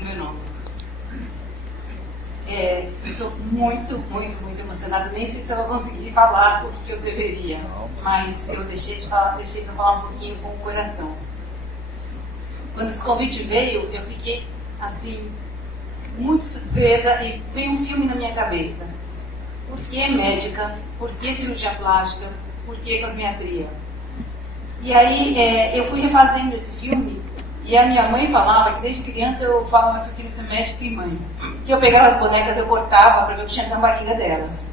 o meu nome. Estou muito emocionada. Nem sei se eu vou conseguir falar o que eu deveria, mas eu deixei para falar um pouquinho com o coração. Quando esse convite veio, eu fiquei assim muito surpresa e veio um filme na minha cabeça. Por que médica? Por que cirurgia plástica? Por que cosmiatria? E aí eu fui refazendo esse filme e a minha mãe falava que desde criança eu falava que eu queria ser médica e mãe. Que eu pegava as bonecas, eu cortava para ver o que tinha na barriga delas.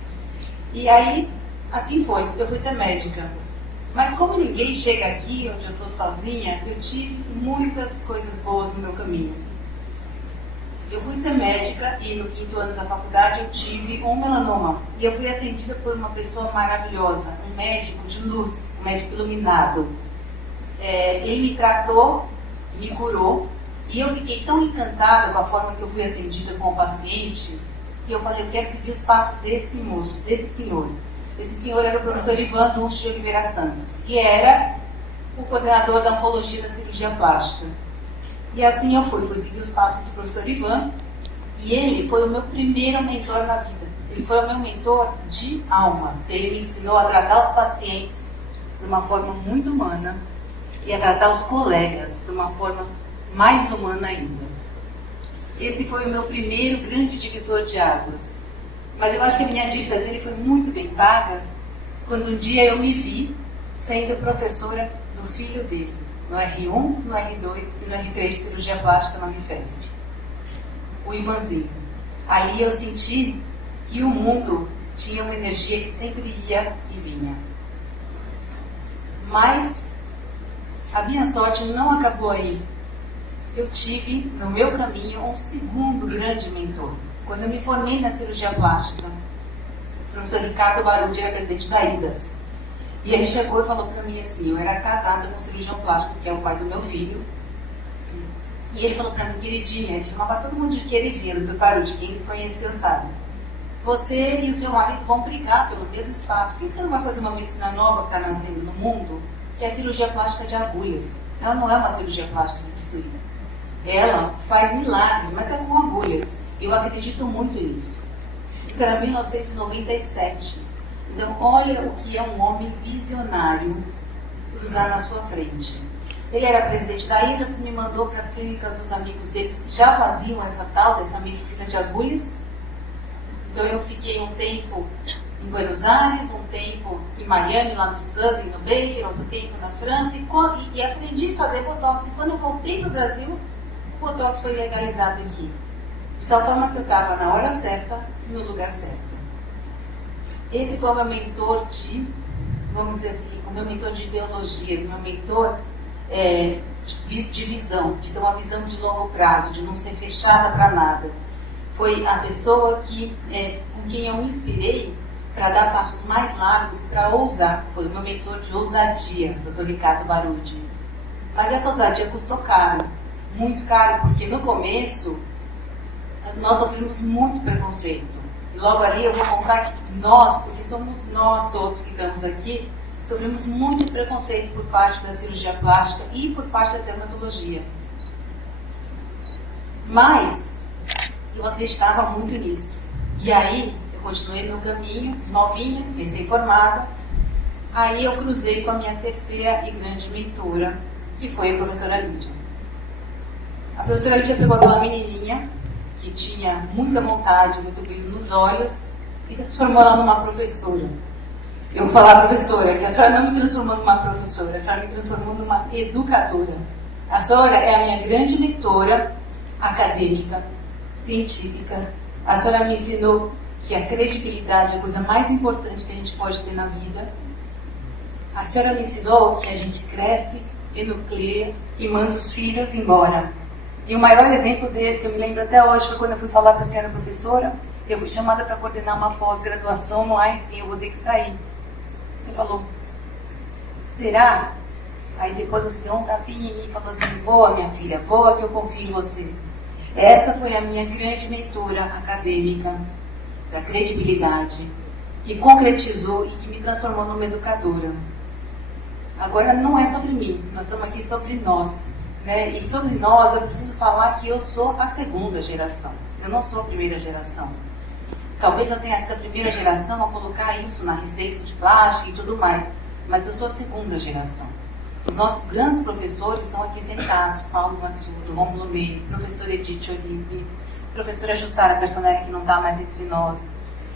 E aí, assim foi, eu fui ser médica. Mas como ninguém chega aqui onde eu estou sozinha, eu tive muitas coisas boas no meu caminho. Eu fui ser médica e no 5º ano da faculdade eu tive um melanoma. E eu fui atendida por uma pessoa maravilhosa, um médico de luz, um médico iluminado. Ele me tratou, me curou, e eu fiquei tão encantada com a forma que eu fui atendida com o paciente, que eu falei, eu quero seguir os passos desse moço, desse senhor. Esse senhor era o professor Ivan Dulce de Oliveira Santos, que era o coordenador da oncologia da cirurgia plástica. E assim eu fui seguir os passos do professor Ivan, e ele foi o meu primeiro mentor na vida. Ele foi o meu mentor de alma. Ele me ensinou a tratar os pacientes de uma forma muito humana e a tratar os colegas de uma forma mais humana ainda. Esse foi o meu primeiro grande divisor de águas. Mas eu acho que a minha dívida dele foi muito bem paga quando um dia eu me vi sendo professora do filho dele, no R1, no R2 e no R3 de cirurgia plástica na Unifesp. O Ivanzinho. Ali eu senti que o mundo tinha uma energia que sempre ia e vinha. Mas a minha sorte não acabou aí. Eu tive, no meu caminho, um segundo grande mentor. Quando eu me formei na cirurgia plástica, o professor Ricardo Barudi era presidente da ISAPS. E ele chegou e falou para mim assim, eu era casada com um cirurgião plástico, que é o pai do meu filho. E ele falou para mim, queridinha, ele chamava todo mundo de queridinha, do Barudi, quem me conheceu sabe. Você e o seu marido vão brigar pelo mesmo espaço. Por que você não vai fazer uma medicina nova que está nascendo no mundo, que é a cirurgia plástica de agulhas? Ela não é uma cirurgia plástica de bisturi. Ela faz milagres, mas é com agulhas. Eu acredito muito nisso. Isso era 1997. Então, olha o que é um homem visionário cruzar na sua frente. Ele era presidente da ISAPS, me mandou para as clínicas dos amigos deles que já faziam essa medicina de agulhas. Então, eu fiquei um tempo em Buenos Aires, um tempo em Miami, lá no Stussing, no Baker, outro tempo na França, e aprendi a fazer botox. E quando eu voltei para o Brasil, o botox foi legalizado aqui. De tal forma que eu estava na hora certa, no lugar certo. Esse foi o meu mentor vamos dizer assim, o meu mentor de ideologias, meu mentor de visão, de ter uma visão de longo prazo, de não ser fechada para nada. Foi a pessoa com quem eu me inspirei para dar passos mais largos e para ousar. Foi o meu mentor de ousadia, Dr. Ricardo Barudi. Mas essa ousadia custou caro, muito caro, porque no começo nós sofremos muito preconceito. E logo ali eu vou contar que nós, porque somos nós todos que estamos aqui, sofremos muito preconceito por parte da cirurgia plástica e por parte da dermatologia. Mas eu acreditava muito nisso. E aí eu continuei meu caminho, novinha, recém-formada. Aí eu cruzei com a minha terceira e grande mentora, que foi a professora Lídia. A professora Lídia pegou aquela menininha que tinha muita vontade, muito brilho nos olhos, e transformou ela numa professora. Eu vou falar professora, que a senhora não me transformou numa professora, a senhora me transformou numa educadora. A senhora é a minha grande mentora acadêmica, científica. A senhora me ensinou que a credibilidade é a coisa mais importante que a gente pode ter na vida. A senhora me ensinou que a gente cresce, enucleia e manda os filhos embora. E o maior exemplo desse, eu me lembro até hoje, foi quando eu fui falar para a senhora professora, eu fui chamada para coordenar uma pós-graduação no Einstein, eu vou ter que sair. Você falou, será? Aí depois você deu um tapinha em mim e falou assim, voa minha filha, voa que eu confio em você. Essa foi a minha grande mentora acadêmica, da credibilidade, que concretizou e que me transformou numa educadora. Agora não é sobre mim, nós estamos aqui sobre nós. né? E sobre nós, eu preciso falar que eu sou a segunda geração. Eu não sou a primeira geração. Talvez eu tenha sido a primeira geração a colocar isso na residência de plástica e tudo mais, mas eu sou a segunda geração. Os nossos grandes professores estão aqui sentados, Paulo Matsudo, Rômulo Meire, professora Edith Olive, professora Jussara Personelli, que não está mais entre nós.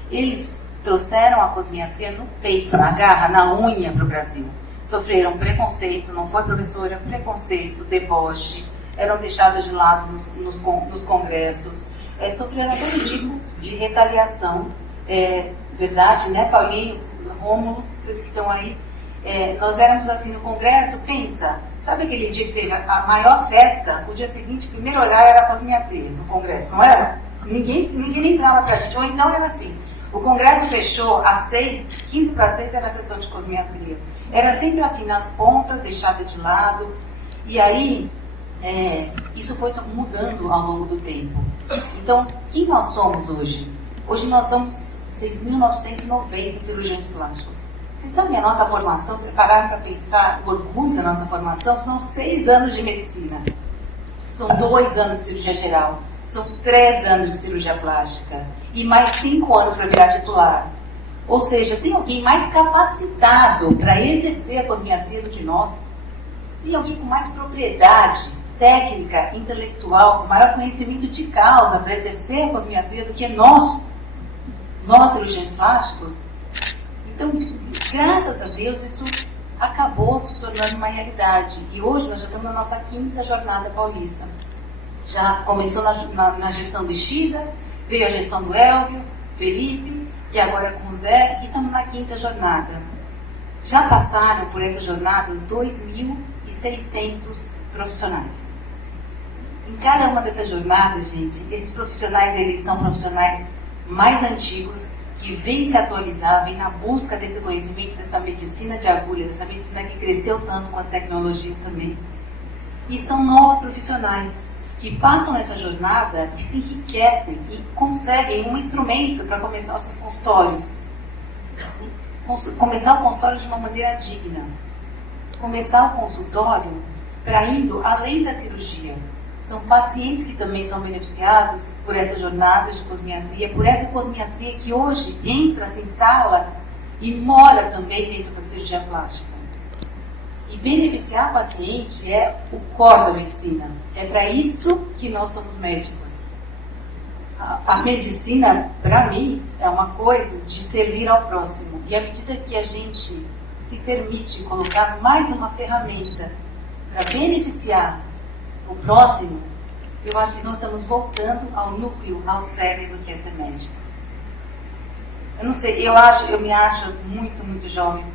Eles trouxeram a cosmiatria no peito, na garra, na unha para o Brasil. Sofreram preconceito, não foi professora, preconceito, deboche, eram deixados de lado nos congressos, sofreram todo tipo de retaliação. Verdade, né, Paulinho, Rômulo, vocês que estão aí? Nós éramos assim no congresso, pensa, sabe aquele dia que teve a maior festa? O dia seguinte, o primeiro horário era a cosmiatria no congresso, não era? Ninguém nem entrava pra gente, ou então era assim, o congresso fechou às 6, 15 para 6 era a sessão de cosmiatria. Era sempre assim, nas pontas, deixada de lado, e aí isso foi mudando ao longo do tempo. Então, quem nós somos hoje? Hoje nós somos 6.990 cirurgiões plásticos. Vocês sabem a nossa formação, se pararam para pensar, o orgulho da nossa formação, são 6 anos de medicina. São 2 anos de cirurgia geral. São 3 anos de cirurgia plástica. E mais 5 anos para virar titular. Ou seja, tem alguém mais capacitado para exercer a cosmiatria do que nós? Tem alguém com mais propriedade técnica, intelectual, com maior conhecimento de causa para exercer a cosmiatria do que nós cirurgiões plásticos? Então, graças a Deus, isso acabou se tornando uma realidade. E hoje nós já estamos na nossa 5ª jornada paulista. Já começou na gestão do Ishida, veio a gestão do Elvio, Felipe, e agora com o Zé, e estamos na 5ª jornada. Já passaram por essas jornadas 2.600 profissionais. Em cada uma dessas jornadas, gente, esses profissionais, eles são profissionais mais antigos, que vêm se atualizar, vêm na busca desse conhecimento, dessa medicina de agulha, dessa medicina que cresceu tanto com as tecnologias também. E são novos profissionais que passam nessa jornada e se enriquecem e conseguem um instrumento para começar os seus consultórios. Começar o consultório de uma maneira digna. Começar o consultório para indo além da cirurgia. São pacientes que também são beneficiados por essa jornada de cosmiatria, por essa cosmiatria que hoje entra, se instala e mora também dentro da cirurgia plástica. E beneficiar o paciente é o core da medicina. É para isso que nós somos médicos. A medicina, para mim, é uma coisa de servir ao próximo. E à medida que a gente se permite colocar mais uma ferramenta para beneficiar o próximo, eu acho que nós estamos voltando ao núcleo, ao cérebro que é ser médico. Eu não sei, eu me acho muito, muito jovem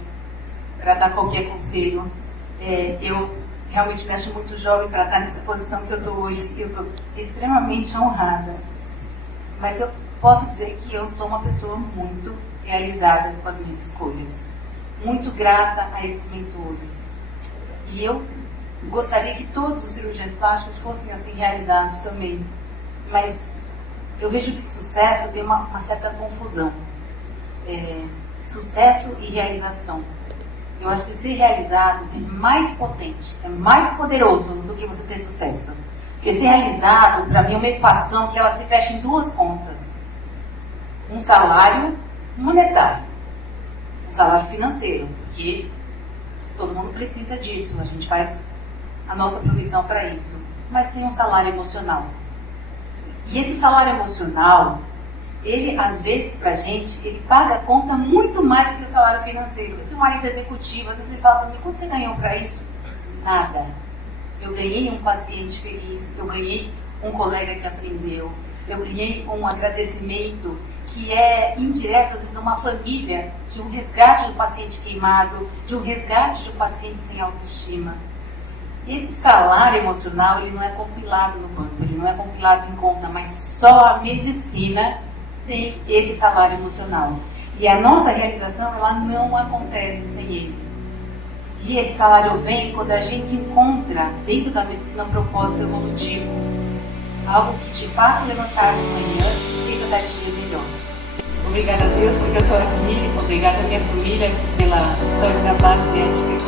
para dar qualquer conselho. Eu realmente me acho muito jovem para estar nessa posição que eu estou hoje. Eu estou extremamente honrada. Mas eu posso dizer que eu sou uma pessoa muito realizada com as minhas escolhas. Muito grata a esses mentores. E eu gostaria que todos os cirurgiões plásticos fossem assim realizados também. Mas eu vejo que sucesso tem uma certa confusão. Sucesso e realização. Eu acho que ser realizado é mais potente, é mais poderoso do que você ter sucesso. Porque ser realizado, para mim, é uma equação que ela se fecha em 2 contas. Um salário monetário, um salário financeiro, porque todo mundo precisa disso, a gente faz a nossa provisão para isso. Mas tem um salário emocional. E esse salário emocional, ele, às vezes, pra gente, ele paga a conta muito mais do que o salário financeiro. Eu tenho um marido executivo, às vezes ele fala pra mim, quanto você ganhou pra isso? Nada. Eu ganhei um paciente feliz, eu ganhei um colega que aprendeu, eu ganhei um agradecimento que é indireto, às vezes, de uma família, de um resgate do paciente queimado, de um resgate de um paciente sem autoestima. Esse salário emocional, ele não é compilado no banco, ele não é compilado em conta, mas só a medicina tem esse salário emocional. E a nossa realização, ela não acontece sem ele. E esse salário vem quando a gente encontra dentro da medicina um propósito evolutivo. Algo que te faça levantar de manhã e seja cada dia melhor. Obrigada a Deus porque eu estou aqui, obrigada a minha família pela sólida base ética